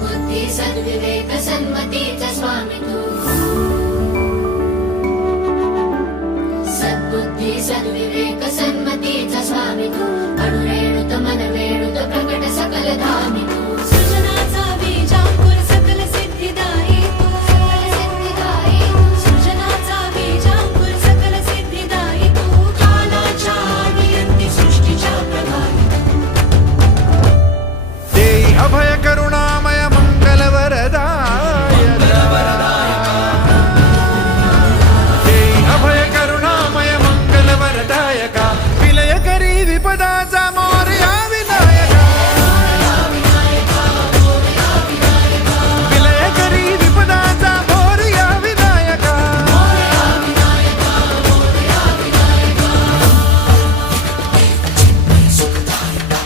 बुद्धी सद्विवेक सन्मतीच स्वामी तू। सद्बुद्धी सद्विवेक सन्मतीच स्वामी तू। अणुरेणुत मन वेणुत प्रकट सकल धामी तू। सृजनाचा बीजापूर सकल सिद्धिदायी तू। सकल सिद्धिदायी सृजनाचा बीजापूर सकल सिद्धिदायी तू। कालाच्या नियंती सृष्टीच्या प्रभावी देई अभय 不得折磨。